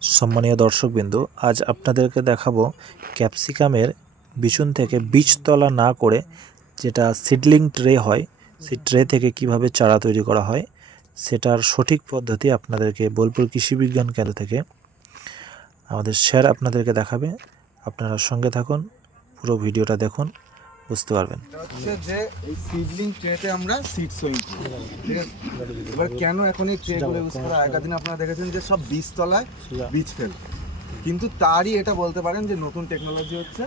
সম্মানীয় দর্শকবিন্দু, আজ আপনাদেরকে দেখাবো ক্যাপসিকামের বিচুন থেকে বীজতলা না করে যেটা সিডলিং ট্রে হয়, সেই ট্রে থেকে কীভাবে চারা তৈরি করা হয়, সেটার সঠিক পদ্ধতি আপনাদেরকে বোলপুর কৃষি বিজ্ঞান কেন্দ্র থেকে আমাদের স্যার আপনাদেরকে দেখাবে। আপনারা সঙ্গে থাকুন, পুরো ভিডিওটা দেখুন। বুঝতে পারবেন। এটা হচ্ছে যে এই সিডলিং ট্রেতে আমরা সিড সোয়িং করি ঠিক আছে? এবার কেন এখন এই ট্রেগুলো ইউজ করা আগের দিন আপনারা দেখেছেন যে সব বীজ তলায় বীজ ফেল। কিন্তু তারই এটা বলতে পারেন যে নতুন টেকনোলজি হচ্ছে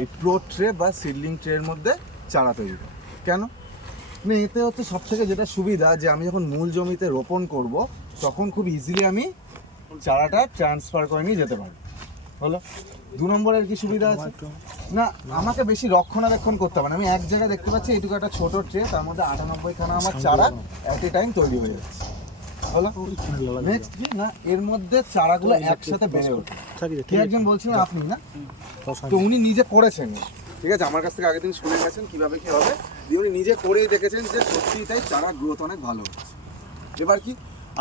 এই প্রো ট্রে বা সিডলিং ট্রের মধ্যে চারা তৈরি করা। কেন? মানে এতে হচ্ছে সব থেকে যেটা সুবিধা যে আমি যখন মূল জমিতে রোপণ করব তখন খুব ইজিলি আমি চারাটা ট্রান্সফার করে নিয়ে যেতে পারি হলো? দু নম্বরের কি সুবিধা আছে? না আমাকে বেশি রক্ষণাবেক্ষণ করতে হবে না। আমি এক জায়গায় দেখতে পাচ্ছি এইটুকু একটা ছোট ট্রে তার মধ্যে আটানব্বই খানা আমার চারা অ্যাট এ টাইম তৈরি হয়ে যাচ্ছে। নেক্সট কি না এর মধ্যে চারাগুলো একসাথে বেড়ে ওঠে। কে একজন বলছিলেন আপনি না? তো উনি নিজে করেছেন। ঠিক আছে আমার কাছ থেকে আগের দিন শুনে গেছেন কীভাবে কি হবে। দিয়ে উনি নিজে করেই দেখেছেন যে সত্যি তাই চারা গ্রোথ অনেক ভালো হচ্ছে। এবার কি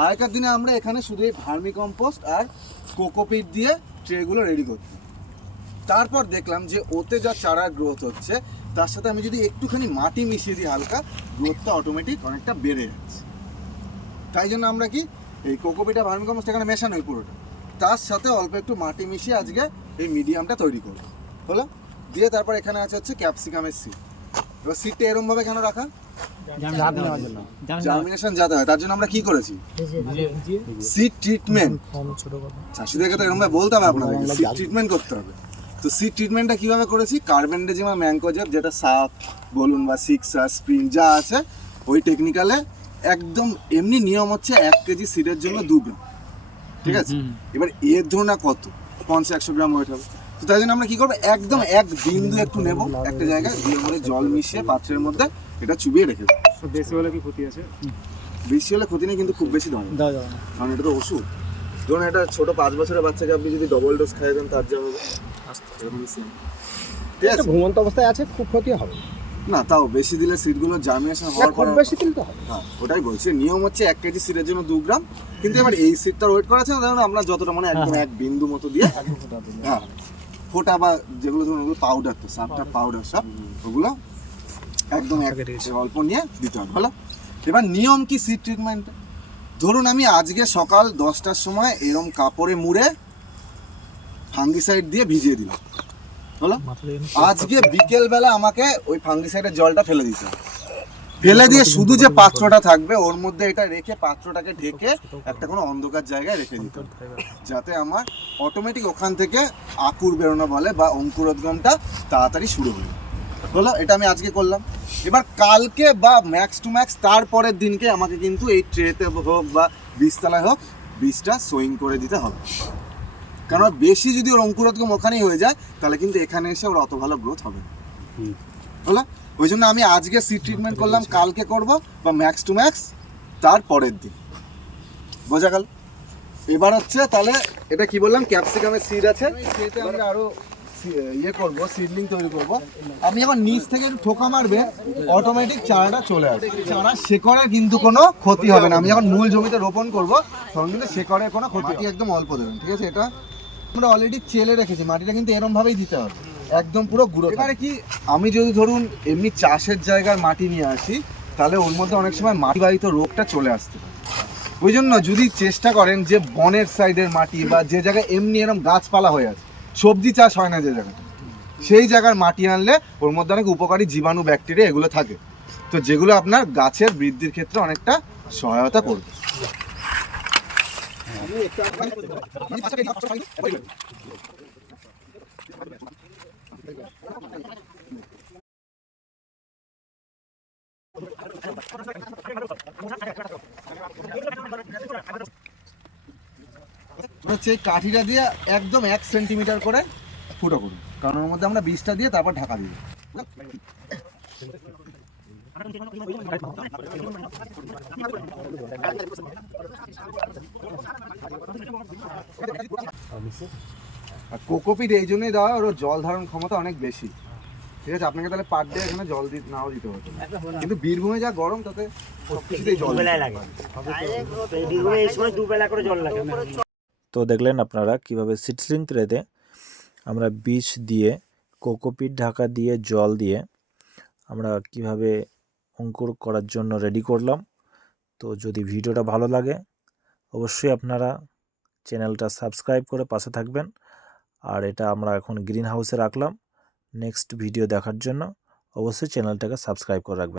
আগেকার দিনে আমরা এখানে শুধু এই ভার্মি কম্পোস্ট আর কোকোপিট দিয়ে ট্রেগুলো রেডি করতাম। তারপর দেখলাম যে ওতে যা চারা গ্রোথ হচ্ছে, তার সাথে আমি যদি একটুখানি মাটি মিশিয়ে দিই হালকা গ্রোথটা অটোমেটিক অনেকটা বেড়ে যাচ্ছে। তাই জন্য আমরা কি এই কোকোপিটা ভার্মি কম্পোস্ট এখানে মেশানোই পুরোটা। তার সাথে অল্প একটু মাটি মিশিয়ে আজকে এই মিডিয়ামটা তৈরি করব। হলো? দিয়ে তারপর এখানে আছে হচ্ছে ক্যাপসিকামের সিট এবার সিটটা এরমভাবে কেন রাখা? জার্মিনেশন যাতে হয়, তার জন্য আমরা কি করেছি? সিড ট্রিটমেন্ট চাষিদেরকে তো এরকম বলতে হবে আপনাদেরকে সিড ট্রিটমেন্ট করতে হবে। তো সিড ট্রিটমেন্টটা কীভাবে করেছি? কার্বেন্ডেজিমা ম্যাঙ্কোজেব যেটা সাপ বলুন বা সিক্সা স্প্রিং যা আছে ওই টেকনিক্যালে একদম এমনি নিয়ম হচ্ছে এক কেজি সিডের জন্য দু গ্রাম। ঠিক আছে? এবার এর ধরুন না কত? পঞ্চাশ একশো গ্রাম ওয়েট হবে। তো তাই জন্য আমরা কি করব? একদম এক বিন্দু একটু নেব একটা জায়গায় দিয়ে করে জল মিশিয়ে পাত্রের মধ্যে এটা চুবিয়ে রেখে দেবো। বেশি হলে কি ক্ষতি আছে? বেশি হলে ক্ষতি নেই কিন্তু খুব বেশি দাম কারণ এটা তো ওষুধ। ধরুন একটা ছোট পাঁচ বছরের বাচ্চাকে আপনি যদি ডবল ডোজ খাইয়ে দেন তার যা হবে। এরকমই। ঠিক আছে। ঘুমন্ত অবস্থায় আছে খুব ক্ষতি হবে। না তাও বেশি দিলে সিটগুলো জার্মিনেশন হওয়ার পর বেশি দিলে তো হবে। হ্যাঁ ওটাই বলছি। নিয়ম হচ্ছে এক কেজি সিটের জন্য দু গ্রাম। কিন্তু এবার এই সিটটার ওয়েট করা আছে না ধরুন আমরা যতটা মানে একদম এক বিন্দু মতো দিয়ে হ্যাঁ ফোটা বা যেগুলো ধরুন ওগুলো পাউডার তো সাপটা পাউডার সব ওগুলো একদম এক অল্প নিয়ে দিতে হবে ভালো এবার নিয়ম কি সিট ট্রিটমেন্ট ধরুন আমি আজকে সকাল দশটার সময় এরম কাপড়ে মুড়ে ফাঙ্গিসাইড দিয়ে ভিজিয়ে দিল। হলো? আজকে বিকেল বেলা আমাকে ওই ফাঙ্গিসাইডের জলটা ফেলে দিতে ফেলে দিয়ে শুধু যে পাত্রটা থাকবে ওর মধ্যে এটা রেখে পাত্রটাকে ঢেকে একটা কোনো অন্ধকার জায়গায় রেখে দিতে যাতে আমার অটোমেটিক ওখান থেকে আকুর বেরোনো বলে বা অঙ্কুরোদ্গমটা তাড়াতাড়ি শুরু হলো হলো? এটা আমি আজকে করলাম। এবার কালকে বা ম্যাক্স টু ম্যাক্স তারপরের দিনকে আমাকে কিন্তু এই ট্রেতে হোক বা বীজতলায় হোক বীজটা সোয়িং করে দিতে হবে। কারণ বেশি যদি ওর অঙ্কুরোদ্গম ওখানেই হয়ে যায় তাহলে কিন্তু এখানে এসে ওর অত ভালো গ্রোথ হবে না। হলো? ওই জন্য আমি আজকে সিড ট্রিটমেন্ট করলাম কালকে করব বা ম্যাক্স টু ম্যাক্স তার পরের দিন। বোঝা গেল? এবার হচ্ছে তাহলে এটা কি বললাম? ক্যাপসিকামের সিড আছে। সেটা আমরা আরও সি- ইয়ে করব সিডলিং তৈরি করব। আপনি যখন নিচ থেকে একটু ঠোকা মারবে অটোমেটিক চারাটা চলে আসবে। চারা শেকড়ের কিন্তু কোনো ক্ষতি হবে না। আমি যখন মূল জমিতে রোপণ করব তখন কিন্তু শেকড়ের কোনো ক্ষতি একদম অল্প দেবেন ঠিক আছে? এটা আমরা অলরেডি চেলে রেখেছি মাটিটা কিন্তু এরম ভাবেই দিতে হবে। একদম পুরো গুঁড়ো এবারে কি আমি যদি ধরুন এমনি চাষের জায়গার মাটি নিয়ে আসি তাহলে ওর মধ্যে অনেক সময় মাটিবাহিত রোগটা চলে আসতে পারে। ওই জন্য যদি চেষ্টা করেন যে বনের সাইডের মাটি বা যে জায়গায় এমনি এরম গাছপালা হয়ে আছে সবজি চাষ হয় না যে জায়গাটা সেই জায়গার মাটি আনলে ওর মধ্যে অনেক উপকারী জীবাণু ব্যাকটেরিয়া এগুলো থাকে। তো যেগুলো আপনার গাছের বৃদ্ধির ক্ষেত্রে অনেকটা সহায়তা করবে। হচ্ছে কাঠিটা দিয়ে একদম এক সেন্টিমিটার করে ফুটো করুন কারণ ওর মধ্যে আমরা বীজটা দিয়ে তারপর ঢাকা দিব আর কোকোপিট এই জন্যই দেওয়া ওর জল ধারণ ক্ষমতা অনেক বেশি। ঠিক আছে, আপনাকে তাহলে পার ডে এখানে জল দিতে নাও দিতে হতো কিন্তু বীরভূমে যা গরম, তাতে জল লাগে বীরভূমে এই সময় দুবেলা করে জল লাগে তো দেখলেন আপনারা কীভাবে সিডলিং ট্রেতে আমরা বীজ দিয়ে কোকোপিট ঢাকা দিয়ে, জল দিয়ে আমরা কীভাবে অঙ্কুর করার জন্য রেডি করলাম। তো যদি ভিডিওটা ভালো লাগে, অবশ্যই আপনারা চ্যানেলটা সাবস্ক্রাইব করে পাশে থাকবেন। আর এটা আমরা এখন গ্রিন হাউসে রাখলাম। নেক্সট ভিডিও দেখার জন্য অবশ্যই চ্যানেলটাকে সাবস্ক্রাইব করে রাখবেন।